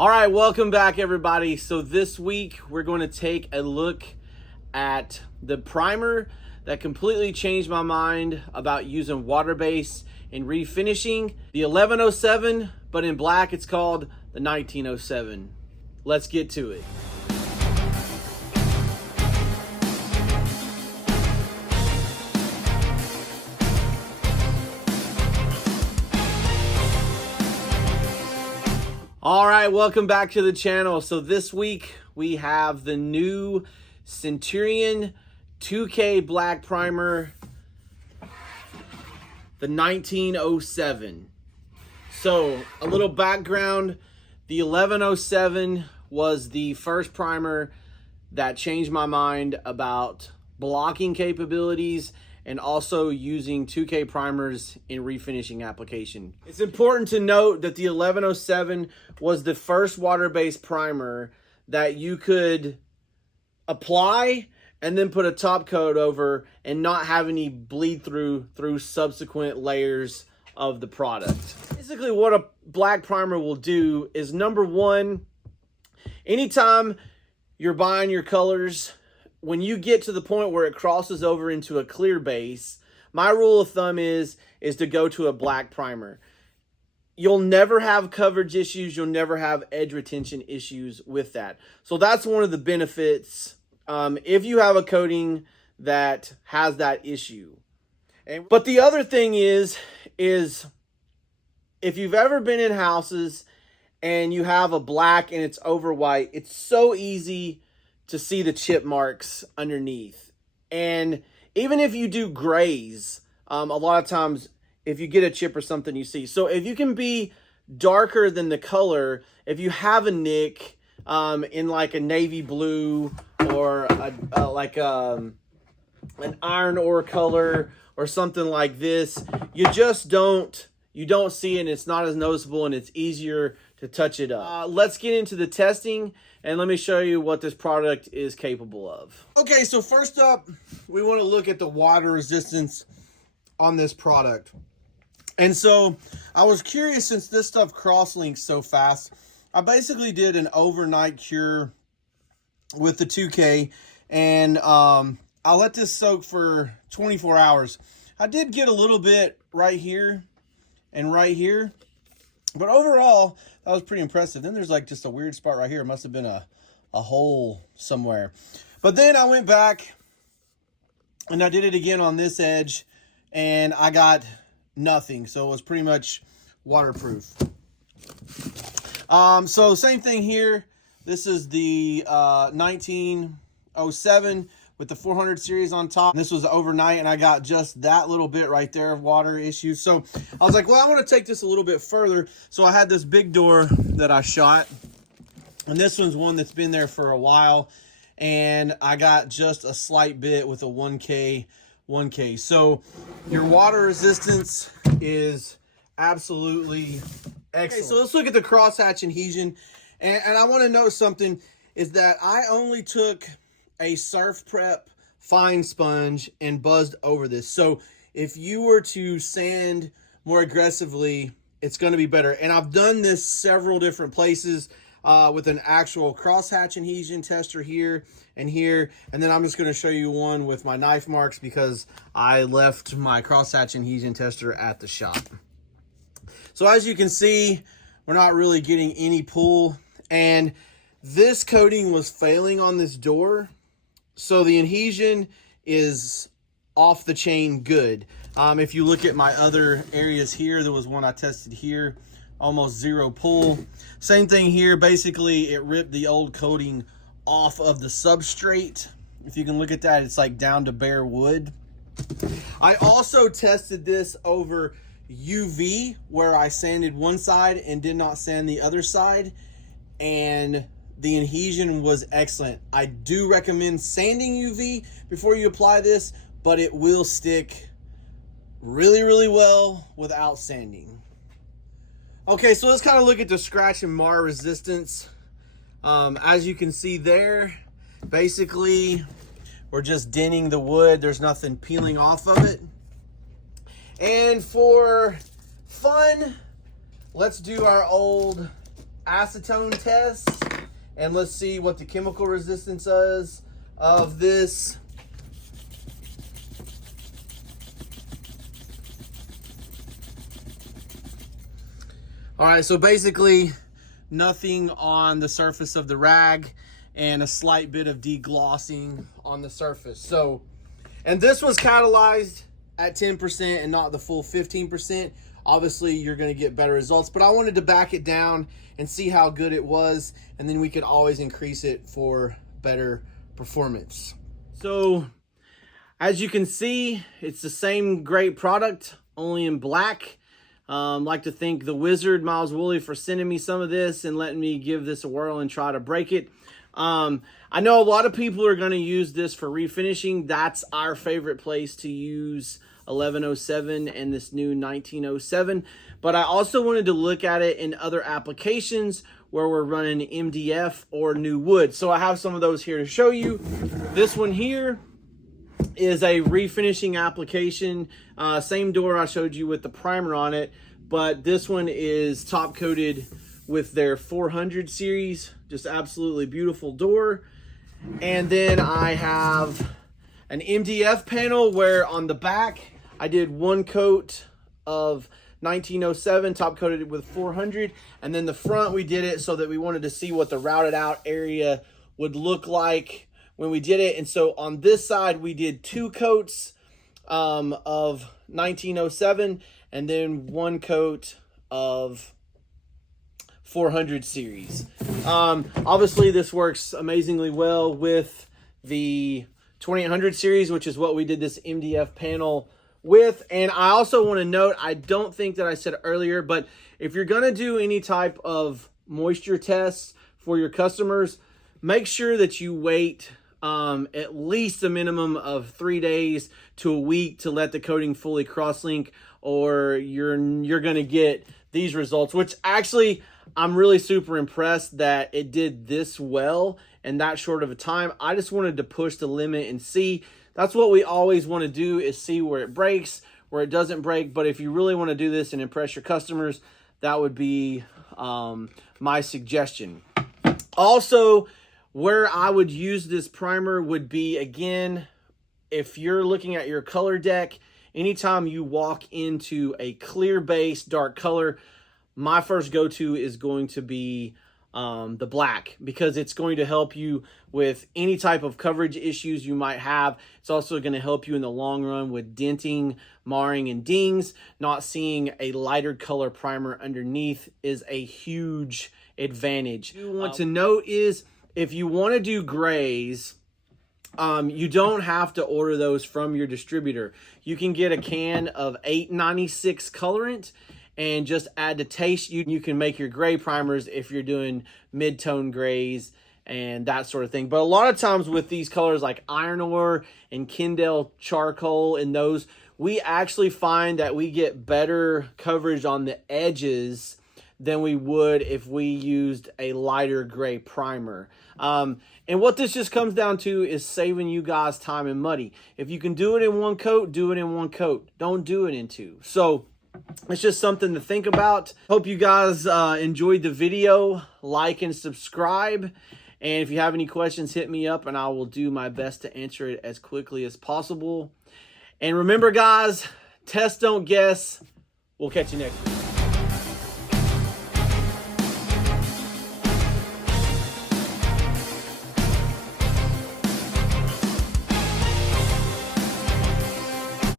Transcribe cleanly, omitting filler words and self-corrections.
All right, welcome back everybody. So this week we're going to take a look at the primer that completely changed my mind about using water base in refinishing. The 1107, but in black it's called the 1907. Let's get to it. All right, welcome back to the channel. So this week we have the new Centurion 2K Black Primer, the 1907. So a little background, the 1107 was the first primer that changed my mind about blocking capabilities and also using 2K primers in refinishing application. It's important to note that the 1107 was the first water-based primer that you could apply and then put a top coat over and not have any bleed through subsequent layers of the product. Basically what a black primer will do is, number one, anytime you're buying your colors, when you get to the point where it crosses over into a clear base, my rule of thumb is to go to a black primer. You'll never have coverage issues. You'll never have edge retention issues with that. So that's one of the benefits if you have a coating that has that issue. But the other thing is if you've ever been in houses and you have a black and it's over white, it's so easy to see the chip marks underneath. And even if you do grays, a lot of times if you get a chip or something, you see. So if you can be darker than the color, if you have a nick in like a navy blue or an iron ore color or something like this, you don't see it, and it's not as noticeable, and it's easier to touch it up. Let's get into the testing and let me show you what this product is capable of. Okay, so first up, we want to look at the water resistance on this product. And so I was curious, since this stuff cross-links so fast, I basically did an overnight cure with the 2K, and I let this soak for 24 hours. I did get a little bit right here and right here, but overall, that was pretty impressive. Then there's like just a weird spot right here. It must have been a hole somewhere. But then I went back and I did it again on this edge, and I got nothing. So it was pretty much waterproof. So same thing here. This is the 1907 with the 400 series on top. This was overnight, and I got just that little bit right there of water issues. So I was like, well, I want to take this a little bit further. So I had this big door that I shot, and this one's one that's been there for a while, and I got just a slight bit with a 1K. So your water resistance is absolutely excellent. Okay, so let's look at the crosshatch adhesion. And I want to note something, is that I only took a Surf Prep fine sponge and buzzed over this. So if you were to sand more aggressively, it's going to be better. And I've done this several different places with an actual crosshatch adhesion tester here and here. And then I'm just going to show you one with my knife marks because I left my crosshatch adhesion tester at the shop. So as you can see, we're not really getting any pull. And this coating was failing on this door. So the adhesion is off the chain good. If you look at my other areas here, there was one I tested here, almost zero pull. Same thing here. Basically, it ripped the old coating off of the substrate. If you can look at that, it's like down to bare wood. I also tested this over UV, where I sanded one side and did not sand the other side, and the adhesion was excellent. I do recommend sanding UV before you apply this, but it will stick really, really well without sanding. Okay, so let's kind of look at the scratch and mar resistance. As you can see there, basically, we're just denting the wood. There's nothing peeling off of it. And for fun, let's do our old acetone test, and let's see what the chemical resistance is of this. All right, so basically nothing on the surface of the rag and a slight bit of deglossing on the surface. So, and this was catalyzed at 10% and not the full 15%. Obviously, you're going to get better results, but I wanted to back it down and see how good it was, and then we could always increase it for better performance. So, as you can see, it's the same great product, only in black. Like to thank the wizard, Miles Woolley, for sending me some of this and letting me give this a whirl and try to break it. I know a lot of people are going to use this for refinishing. That's our favorite place to use 1107 and this new 1907. But I also wanted to look at it in other applications where we're running MDF or new wood. So I have some of those here to show you. This one here is a refinishing application. Same door I showed you with the primer on it, but this one is top coated with their 400 series. Just absolutely beautiful door. And then I have an MDF panel where on the back I did one coat of 1907 top coated with 400, and then the front we did it so that we wanted to see what the routed out area would look like when we did it. And so on this side we did two coats of 1907 and then one coat of 400 series. Obviously this works amazingly well with the 2800 series, which is what we did this MDF panel with. And I also want to note, I don't think that I said earlier, but if you're going to do any type of moisture tests for your customers, make sure that you wait at least a minimum of 3 days to a week to let the coating fully cross-link, or you're going to get these results, which actually I'm really super impressed that it did this well in that short of a time. I just wanted to push the limit and see. That's what we always want to do, is see where it breaks, where it doesn't break. But if you really want to do this and impress your customers, that would be my suggestion. Also, where I would use this primer would be, again, if you're looking at your color deck, anytime you walk into a clear base, dark color, my first go-to is going to be the black, because it's going to help you with any type of coverage issues you might have. It's also going to help you in the long run with denting, marring, and dings. Not seeing a lighter color primer underneath is a huge advantage. What you want to note is, if you want to do grays, you don't have to order those from your distributor. You can get a can of 896 colorant and just add the taste. You can make your gray primers if you're doing mid-tone grays and that sort of thing. But a lot of times with these colors like iron ore and Kindle charcoal and those, we actually find that we get better coverage on the edges than we would if we used a lighter gray primer. And what this just comes down to is saving you guys time and money. If you can do it in one coat, do it in one coat. Don't do it in two. So it's just something to think about. Hope you guys enjoyed the video. Like and subscribe. And if you have any questions, hit me up and I will do my best to answer it as quickly as possible. And remember, guys, test, don't guess. We'll catch you next week.